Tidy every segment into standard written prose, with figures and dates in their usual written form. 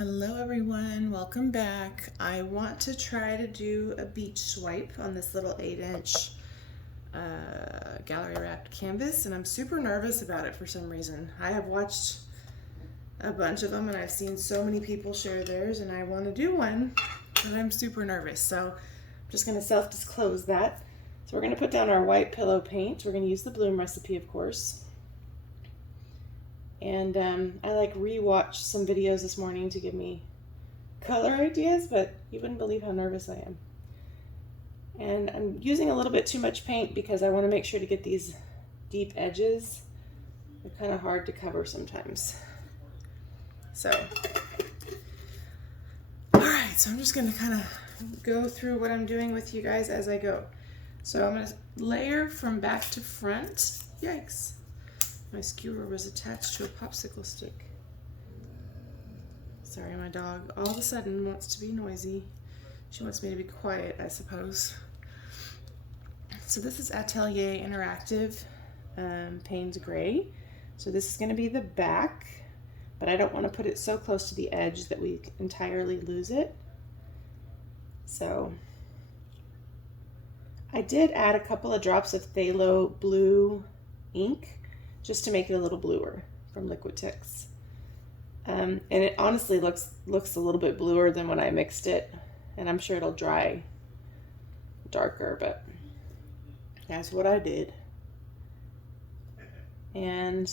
Hello everyone, welcome back. I want to try to do a beach swipe on this little 8-inch gallery wrapped canvas, and I'm super nervous about it for some reason. I have watched a bunch of them and I've seen so many people share theirs, and I want to do one, and I'm super nervous. So I'm just going to self-disclose that. So we're going to put down our white pillow paint. We're going to use the Bloom recipe, of course. And I rewatched some videos this morning to give me color ideas, but you wouldn't believe how nervous I am. And I'm using a little bit too much paint because I want to make sure to get these deep edges. They're kind of hard to cover sometimes. So, all right, so I'm just going to kind of go through what I'm doing with you guys as I go. So I'm going to layer from back to front. Yikes. My skewer was attached to a popsicle stick. Sorry, my dog all of a sudden wants to be noisy. She wants me to be quiet, I suppose. So this is Atelier Interactive Paynes Gray. So this is going to be the back, but I don't want to put it so close to the edge that we entirely lose it. So I did add a couple of drops of Phthalo blue ink just to make it a little bluer from Liquitex. And it honestly looks a little bit bluer than when I mixed it, and I'm sure it'll dry darker, but that's what I did. And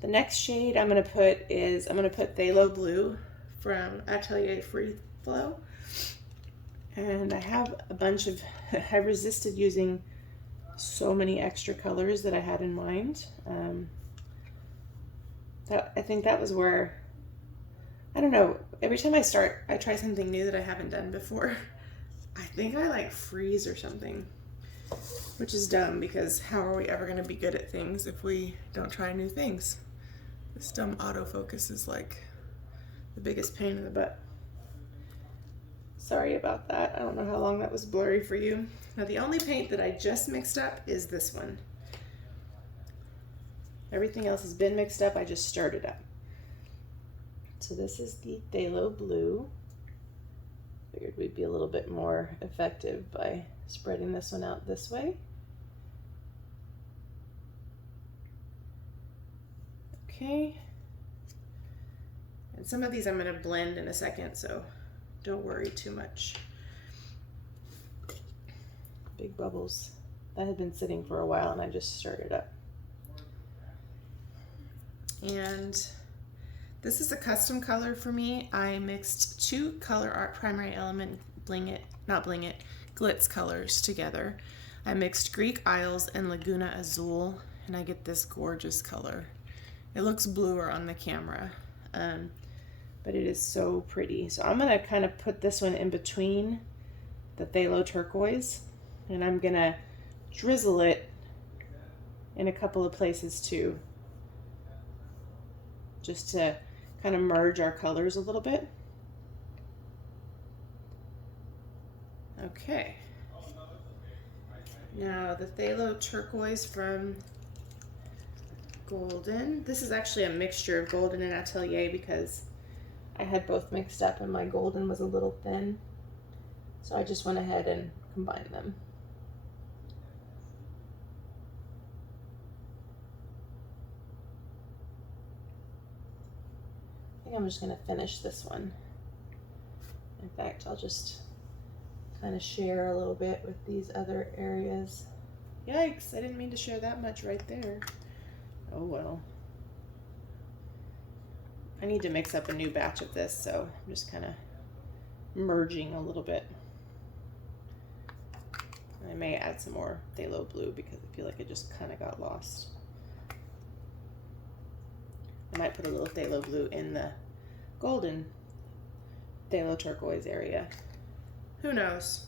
the next shade I'm going to put Phthalo blue from Atelier Free Flow. And I have a bunch of, I resisted using so many extra colors that I had in mind. I think that was where, I don't know, every time I try something new that I haven't done before. I think I freeze or something, which is dumb because how are we ever going to be good at things if we don't try new things? This dumb autofocus is like the biggest pain in the butt. Sorry about that. I don't know how long that was blurry for you. Now the only paint that I just mixed up is this one. Everything else has been mixed up. I just stirred it up. So this is the Phthalo blue. Figured we'd be a little bit more effective by spreading this one out this way. Okay. And some of these I'm going to blend in a second, so don't worry too much. Big bubbles. That had been sitting for a while and I just stirred it up. And this is a custom color for me. I mixed two Colourarte Primary Element Glitz colors together. I mixed Greek Isles and Laguna Azul, and I get this gorgeous color. It looks bluer on the camera, but it is so pretty. So I'm gonna kind of put this one in between the Phthalo Turquoise, and I'm gonna drizzle it in a couple of places too, just to kind of merge our colors a little bit. Okay. Now the Phthalo Turquoise from Golden. This is actually a mixture of Golden and Atelier because I had both mixed up and my Golden was a little thin. So I just went ahead and combined them. I think I'm just going to finish this one. In fact, I'll just kind of share a little bit with these other areas. Yikes, I didn't mean to share that much right there. Oh well. I need to mix up a new batch of this, so I'm just kind of merging a little bit. I may add some more Phthalo blue because I feel like it just kind of got lost. I might put a little Phthalo blue in the Golden Phthalo Turquoise area. Who knows?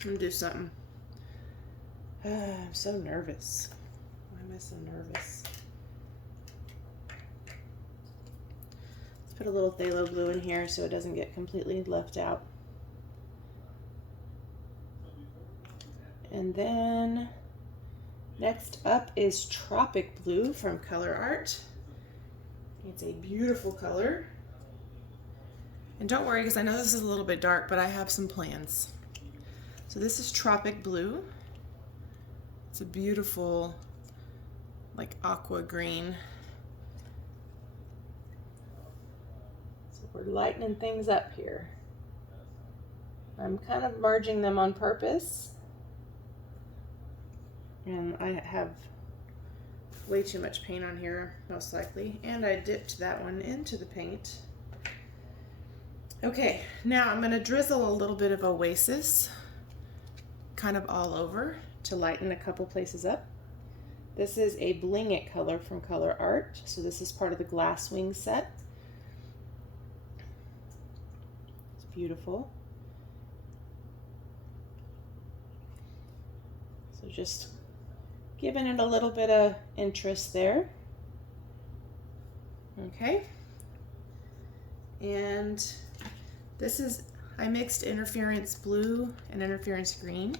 I'm gonna do something. I'm so nervous. Why am I so nervous? Let's put a little Phthalo blue in here so it doesn't get completely left out. And then next up is Tropic Blue from Colourarte. It's a beautiful color. And don't worry, because I know this is a little bit dark, but I have some plans. So this is Tropic Blue. It's a beautiful, like aqua green. So we're lightening things up here. I'm kind of merging them on purpose. And I have way too much paint on here, most likely. And I dipped that one into the paint. Okay, now I'm going to drizzle a little bit of Oasis, kind of all over, to lighten a couple places up. This is a Bling It color from Colourarte, so this is part of the Glass Wing set. It's beautiful. So just giving it a little bit of interest there. Okay, and this is, I mixed Interference Blue and Interference Green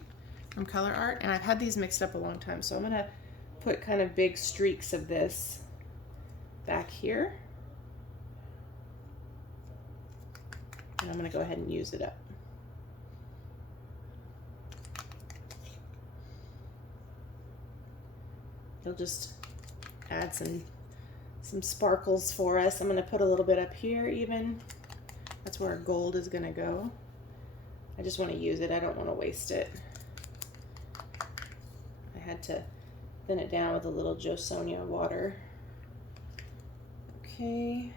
from Colourarte, and I've had these mixed up a long time, so I'm gonna put kind of big streaks of this back here. And I'm gonna go ahead and use it up. It'll just add some sparkles for us. I'm gonna put a little bit up here even. That's where our gold is gonna go. I just wanna use it, I don't wanna waste it. I had to thin it down with a little Josonia water. Okay.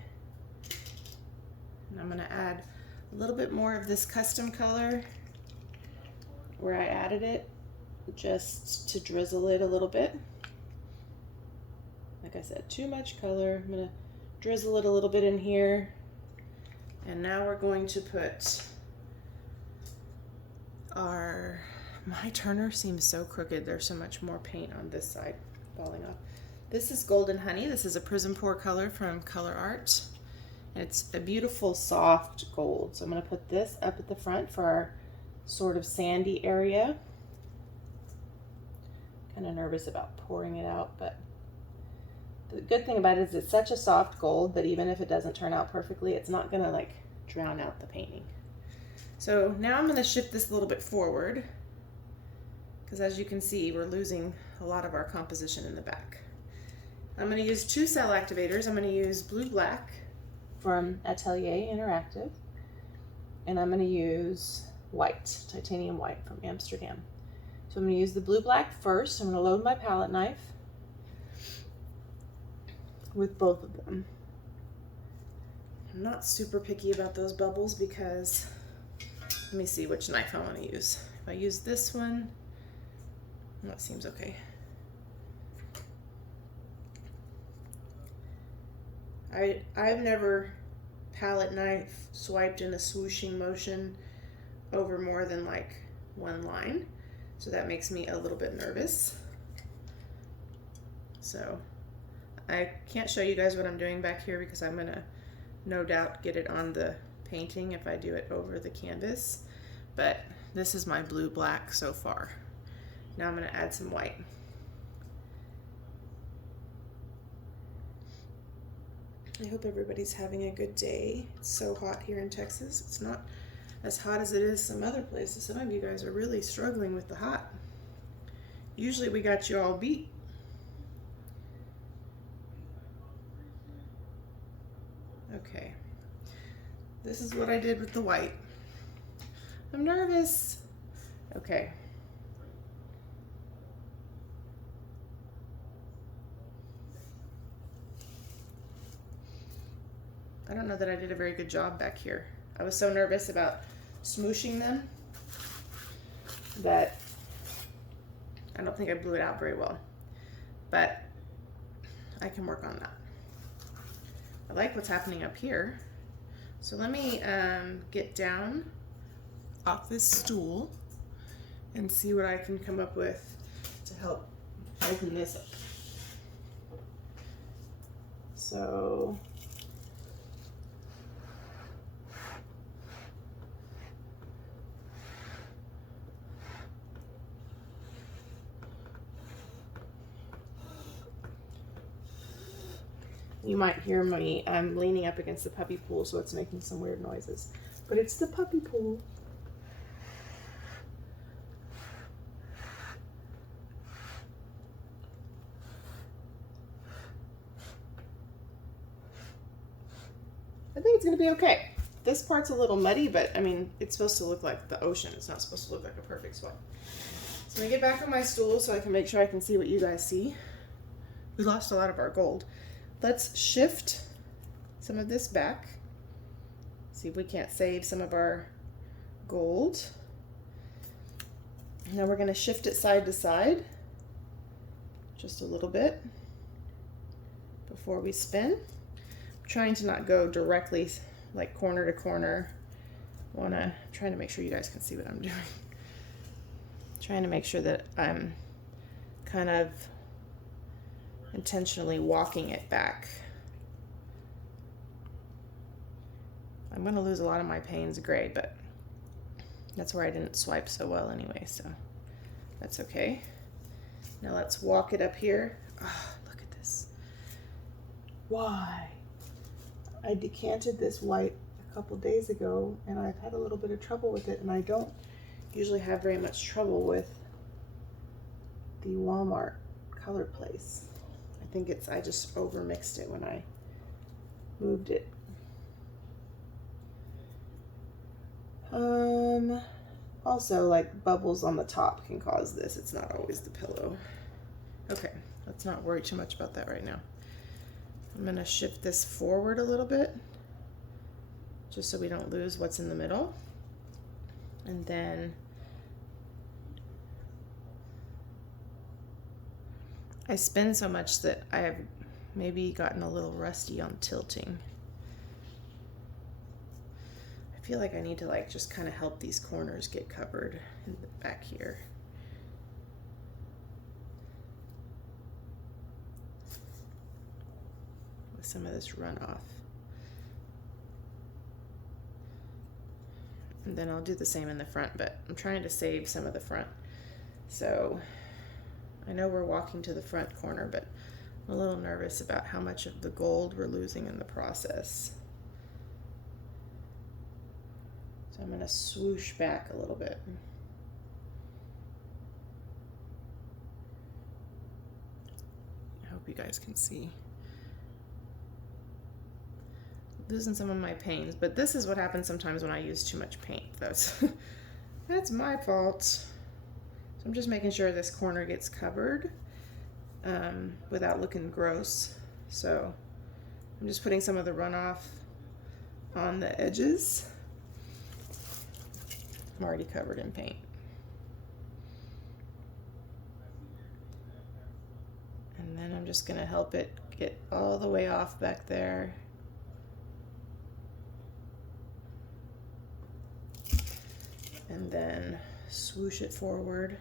And I'm gonna add a little bit more of this custom color where I added it, just to drizzle it a little bit. Like I said, too much color. I'm gonna drizzle it a little bit in here. And now we're going to put my turner seems so crooked. There's so much more paint on this side falling off. This is Golden Honey. This is a Prizm Pour color from Colourarte. And it's a beautiful soft gold. So I'm gonna put this up at the front for our sort of sandy area. Kind of nervous about pouring it out, but the good thing about it is it's such a soft gold that even if it doesn't turn out perfectly, it's not gonna like drown out the painting. So now I'm gonna shift this a little bit forward, because as you can see, we're losing a lot of our composition in the back. I'm gonna use two cell activators. I'm gonna use Blue Black from Atelier Interactive, and I'm gonna use white, titanium white from Amsterdam. So I'm gonna use the Blue Black first. I'm gonna load my palette knife with both of them. I'm not super picky about those bubbles because, let me see which knife I want to use. If I use this one, that seems okay. I've never palette knife swiped in a swooshing motion over more than like one line, so that makes me a little bit nervous. So I can't show you guys what I'm doing back here because I'm gonna no doubt get it on the painting if I do it over the canvas, but this is my Blue Black so far. Now I'm gonna add some white. I hope everybody's having a good day. It's so hot here in Texas. It's not as hot as it is some other places. Some of you guys are really struggling with the hot. Usually we got you all beat. Okay, this is what I did with the white. I'm nervous. Okay. I don't know that I did a very good job back here. I was so nervous about smooshing them that I don't think I blew it out very well, but I can work on that. I like what's happening up here. So let me get down off this stool and see what I can come up with to help open this up. So You might hear me, I'm leaning up against the puppy pool, so it's making some weird noises. But it's the puppy pool. I think it's gonna be okay. This part's a little muddy, but I mean, it's supposed to look like the ocean. It's not supposed to look like a perfect swipe. So let me get back on my stool so I can make sure I can see what you guys see. We lost a lot of our gold. Let's shift some of this back. See if we can't save some of our gold. Now we're gonna shift it side to side just a little bit before we spin. I'm trying to not go directly like corner to corner. Trying to make sure you guys can see what I'm doing. Trying to make sure that I'm kind of intentionally walking it back. I'm going to lose a lot of my Paynes gray, but that's where I didn't swipe so well anyway, so that's okay. Now let's walk it up here. Oh, look at this. Why? I decanted this white a couple days ago, and I've had a little bit of trouble with it, and I don't usually have very much trouble with the Walmart color place. I think I just over mixed it when I moved it. Also, like, bubbles on the top can cause this. It's not always the pillow. Okay, let's not worry too much about that right now. I'm gonna shift this forward a little bit just so we don't lose what's in the middle. And then I spin so much that I have maybe gotten a little rusty on tilting. I feel like I need to like just kind of help these corners get covered in the back here. With some of this runoff. And then I'll do the same in the front, but I'm trying to save some of the front. So I know we're walking to the front corner, but I'm a little nervous about how much of the gold we're losing in the process. So I'm gonna swoosh back a little bit. I hope you guys can see. Losing some of my Paynes, but this is what happens sometimes when I use too much paint. That's my fault. So I'm just making sure this corner gets covered without looking gross. So I'm just putting some of the runoff on the edges. I'm already covered in paint. And then I'm just gonna help it get all the way off back there. And then swoosh it forward.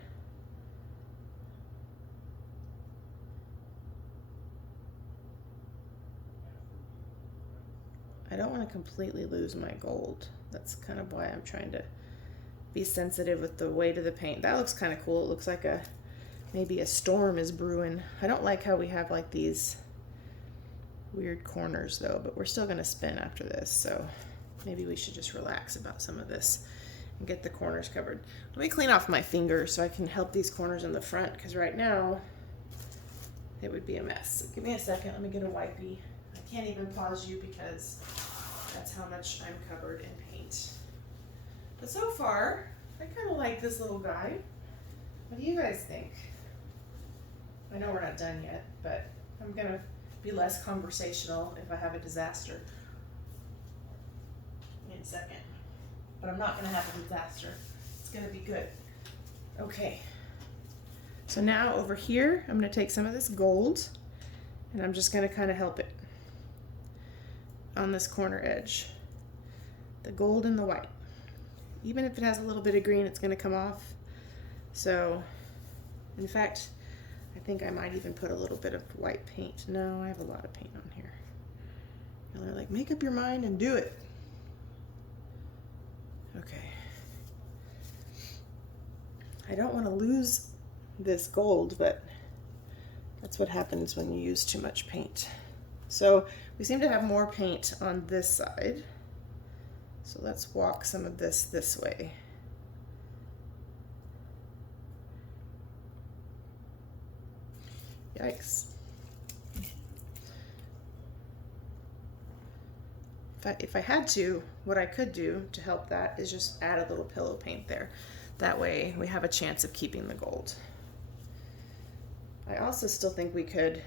I don't want to completely lose my gold. That's kind of why I'm trying to be sensitive with the weight of the paint. That looks kind of cool. It looks like maybe a storm is brewing. I don't like how we have like these weird corners though, but we're still gonna spin after this, so maybe we should just relax about some of this and get the corners covered. Let me clean off my fingers so I can help these corners in the front, because right now it would be a mess. So give me a second, let me get a wipey. I can't even pause you because that's how much I'm covered in paint. But so far, I kind of like this little guy. What do you guys think? I know we're not done yet, but I'm gonna be less conversational if I have a disaster. In a second. But I'm not gonna have a disaster. It's gonna be good. Okay. So now over here, I'm gonna take some of this gold and I'm just gonna kind of help it on this corner edge. The gold and the white. Even if it has a little bit of green, it's gonna come off. So, in fact, I think I might even put a little bit of white paint. No, I have a lot of paint on here. And they're like, make up your mind and do it. Okay. I don't want to lose this gold, but that's what happens when you use too much paint. So we seem to have more paint on this side. So let's walk some of this way. Yikes. If I had to, what I could do to help that is just add a little pillow paint there. That way we have a chance of keeping the gold. I also still think we could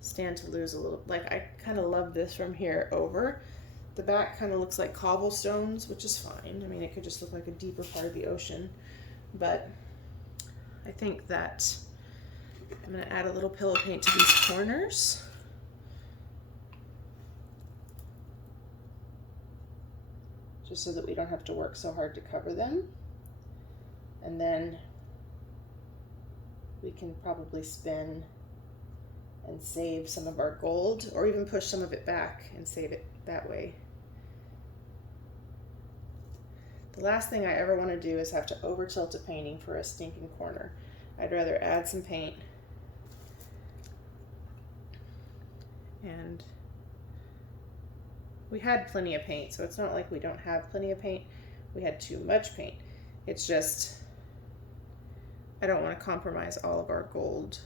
stand to lose a little. Like, I kind of love this from here over. The back kind of looks like cobblestones, which is fine. I mean, it could just look like a deeper part of the ocean. But I think that I'm going to add a little pillow paint to these corners. Just so that we don't have to work so hard to cover them. And then we can probably spin and save some of our gold, or even push some of it back and save it that way. The last thing I ever want to do is have to over tilt a painting for a stinking corner. I'd rather add some paint and we had plenty of paint, so it's not like we don't have plenty of paint. We had too much paint. It's just, I don't want to compromise all of our gold.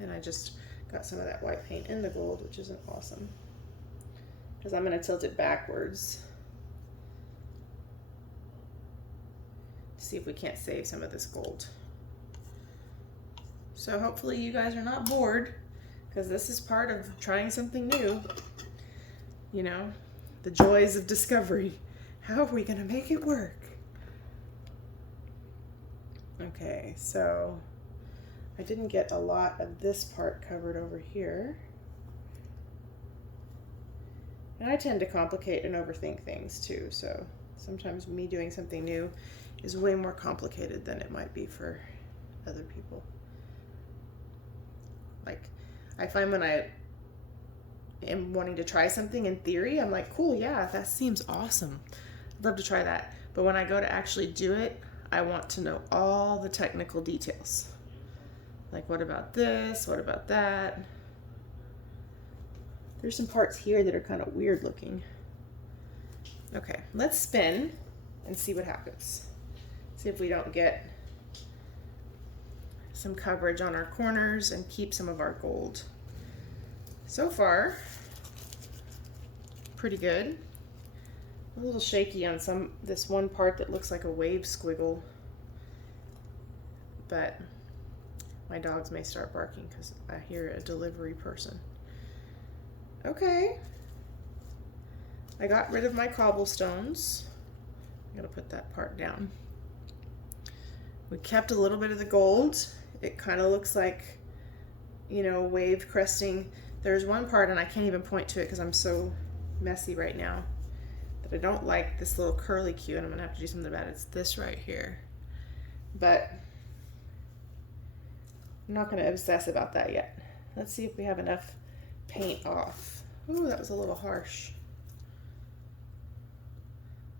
And I just got some of that white paint in the gold, which isn't awesome. Because I'm going to tilt it backwards to see if we can't save some of this gold. So hopefully you guys are not bored, because this is part of trying something new. You know, the joys of discovery. How are we going to make it work? Okay, so I didn't get a lot of this part covered over here. And I tend to complicate and overthink things too, so sometimes me doing something new is way more complicated than it might be for other people. Like, I find when I am wanting to try something in theory, I'm like, cool, yeah, that seems awesome. I'd love to try that. But when I go to actually do it, I want to know all the technical details. Like, what about this? What about that? There's some parts here that are kind of weird looking. Okay, let's spin and see what happens. See if we don't get some coverage on our corners and keep some of our gold. So far, pretty good. A little shaky on this one part that looks like a wave squiggle, but my dogs may start barking because I hear a delivery person. Okay, I got rid of my cobblestones. I'm gonna put that part down. We kept a little bit of the gold. It kind of looks like, you know, wave cresting. There's one part, and I can't even point to it because I'm so messy right now, that I don't like this little curly Q, and I'm gonna have to do something about it. It's this right here. But I'm not gonna obsess about that yet. Let's see if we have enough paint off. Ooh, that was a little harsh.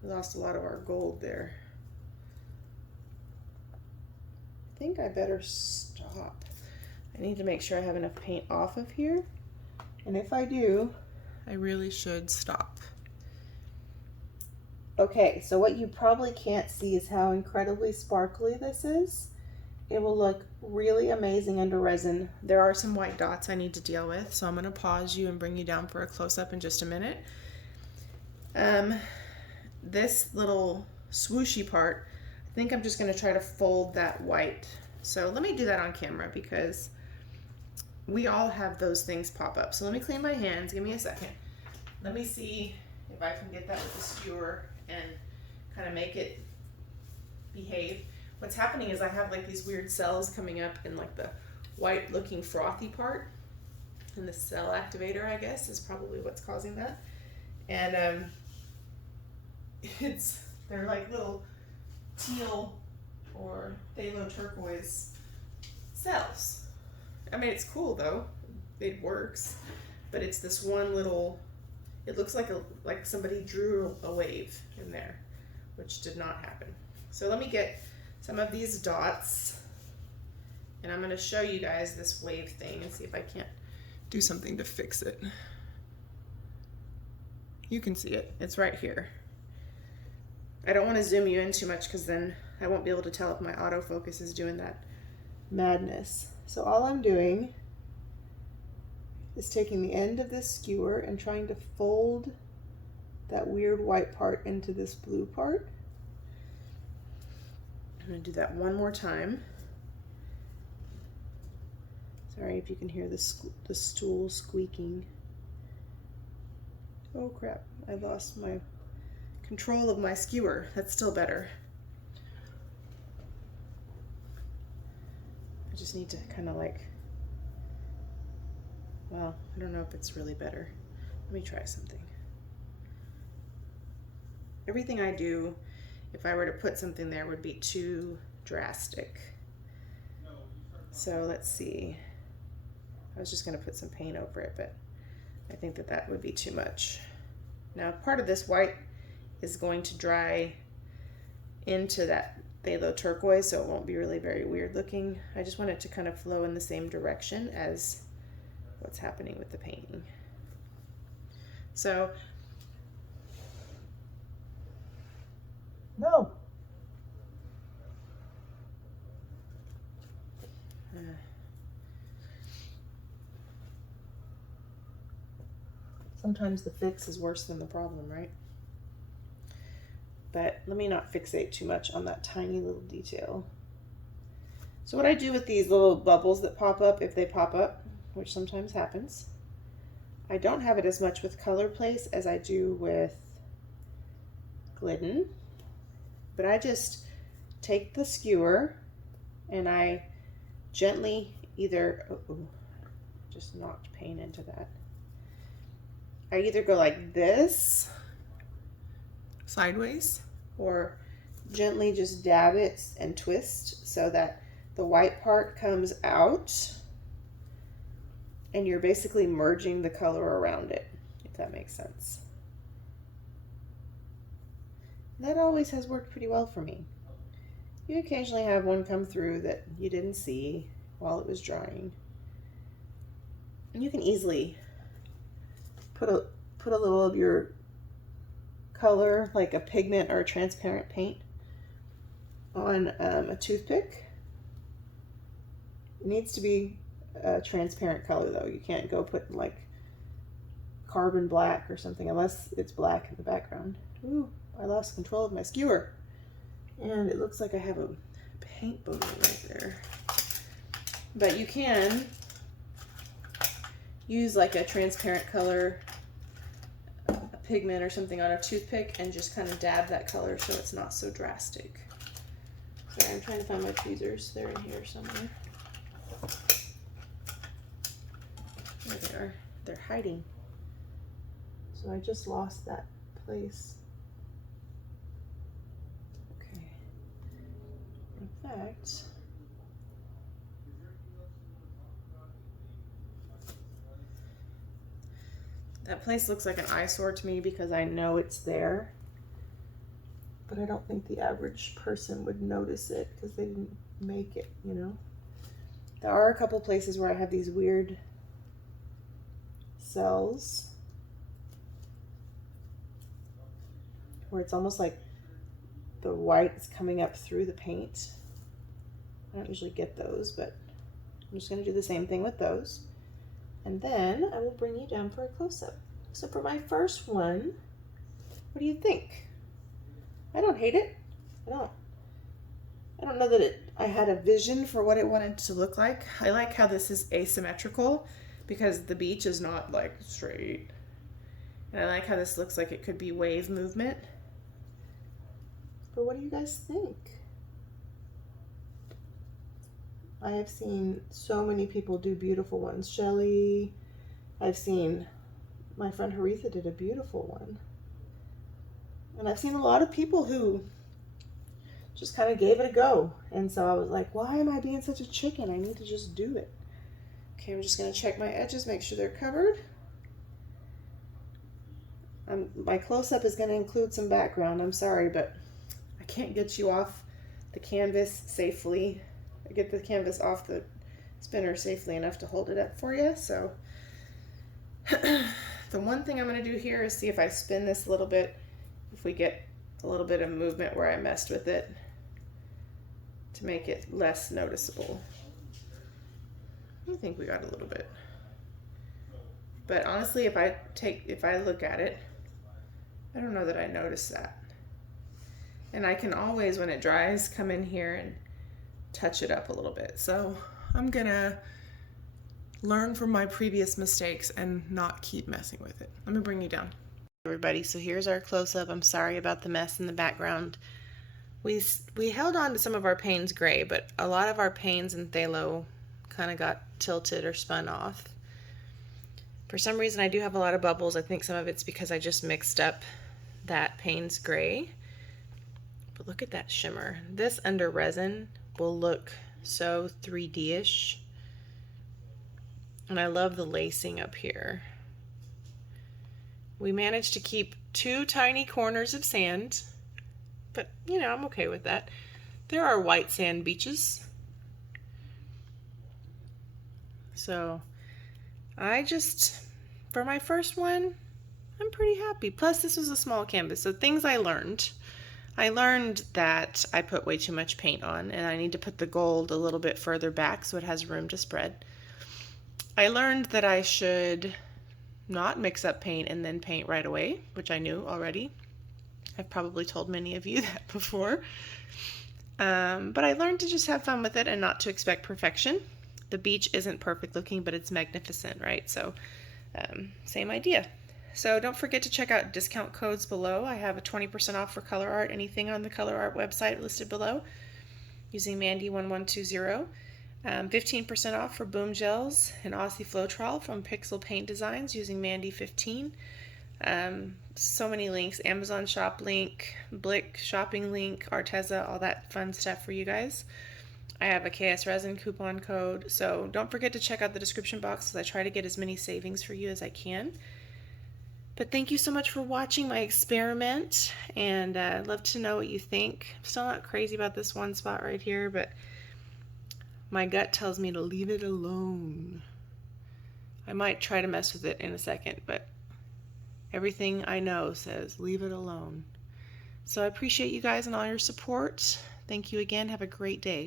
We lost a lot of our gold there. I think I better stop. I need to make sure I have enough paint off of here. And if I do, I really should stop. Okay, so what you probably can't see is how incredibly sparkly this is. It will look really amazing under resin. There are some white dots I need to deal with, so I'm going to pause you and bring you down for a close-up in just a minute. This little swooshy part, I think I'm just going to try to fold that white. So let me do that on camera because we all have those things pop up. So let me clean my hands. Give me a second. Let me see if I can get that with a skewer and kind of make it behave. What's happening is I have like these weird cells coming up in like the white looking frothy part, and the cell activator, I guess, is probably what's causing that. And they're like little teal or phthalo turquoise cells. I mean, it's cool though, it works, but it's this one little, it looks like somebody drew a wave in there, which did not happen. So let me get some of these dots, and I'm going to show you guys this wave thing and see if I can't do something to fix it. You can see it, it's right here. I don't want to zoom you in too much because then I won't be able to tell if my autofocus is doing that madness. So all I'm doing is taking the end of this skewer and trying to fold that weird white part into this blue part. I'm going to do that one more time. Sorry if you can hear the stool squeaking. Oh crap, I lost my control of my skewer. That's still better. I just need to kind of like, well, I don't know if it's really better. Let me try something. Everything I do, if I were to put something there, would be too drastic. So let's see. I was just going to put some paint over it, but I think that that would be too much. Now, part of this white is going to dry into that phthalo turquoise, so it won't be really very weird looking. I just want it to kind of flow in the same direction as what's happening with the painting. So, no. Sometimes the fix is worse than the problem, right? But let me not fixate too much on that tiny little detail. So what I do with these little bubbles that pop up, if they pop up, which sometimes happens, I don't have it as much with Color Place as I do with Glidden, but I just take the skewer and I gently either, just knocked paint into that. I either go like this, sideways, or gently just dab it and twist so that the white part comes out and you're basically merging the color around it, if that makes sense. That always has worked pretty well for me. You occasionally have one come through that you didn't see while it was drying. And you can easily put a little of your color, like a pigment or a transparent paint, on a toothpick. It needs to be a transparent color though. You can't go put like carbon black or something unless it's black in the background. Ooh, I lost control of my skewer. And it looks like I have a paint bubble right there. But you can use like a transparent color, a pigment or something on a toothpick and just kind of dab that color so it's not so drastic. Sorry, I'm trying to find my tweezers. They're in here somewhere. There they are. They're hiding. So I just lost that place. Okay. In fact, that place looks like an eyesore to me because I know it's there, but I don't think the average person would notice it because they didn't make it, you know. There are a couple places where I have these weird cells where it's almost like the white is coming up through the paint. I don't usually get those, but I'm just going to do the same thing with those. And then I will bring you down for a close-up. So for my first one, what do you think? I don't hate it. I don't know that I had a vision for what it wanted to look like. I like how this is asymmetrical because the beach is not like straight. And I like how this looks like it could be wave movement. But what do you guys think? I have seen so many people do beautiful ones. Shelly, I've seen my friend Haritha did a beautiful one. And I've seen a lot of people who just kind of gave it a go. And so I was like, why am I being such a chicken? I need to just do it. Okay, I'm just going to check my edges, make sure they're covered. My close-up is going to include some background. I'm sorry, but I can't get you off the canvas safely. I get the canvas off the spinner safely enough to hold it up for you, so The one thing I'm going to do here is see if I spin this a little bit, if we get a little bit of movement where I messed with it, to make it less noticeable. I think we got a little bit. But honestly, if I look at it, I don't know that I notice that. And I can always, when it dries, come in here and touch it up a little bit. So I'm gonna learn from my previous mistakes and not keep messing with it. Let me bring you down. Everybody, so here's our close-up. I'm sorry about the mess in the background. We held on to some of our Paynes gray, but a lot of our Paynes and Phthalo kind of got tilted or spun off. For some reason, I do have a lot of bubbles. I think some of it's because I just mixed up that Paynes gray. But look at that shimmer. This under resin will look so 3D-ish. And I love the lacing up here. We managed to keep 2 tiny corners of sand, but you know, I'm okay with that. There are white sand beaches. So for my first one, I'm pretty happy. Plus this was a small canvas, so things I learned. I learned that I put way too much paint on and I need to put the gold a little bit further back so it has room to spread. I learned that I should not mix up paint and then paint right away, which I knew already. I've probably told many of you that before. But I learned to just have fun with it and not to expect perfection. The beach isn't perfect looking, but it's magnificent, right? So same idea. So don't forget to check out discount codes below. I have a 20% off for Colourarte, anything on the Colourarte website listed below, using Mandy1120. 15% off for Boom Gels and Aussie Floetrol from Pixel Paint Designs using Mandy15. So many links, Amazon shop link, Blick shopping link, Arteza, all that fun stuff for you guys. I have a KS Resin coupon code, so don't forget to check out the description box as I try to get as many savings for you as I can. But thank you so much for watching my experiment, and I'd love to know what you think. I'm still not crazy about this one spot right here, but my gut tells me to leave it alone. I might try to mess with it in a second, but everything I know says leave it alone. So I appreciate you guys and all your support. Thank you again. Have a great day.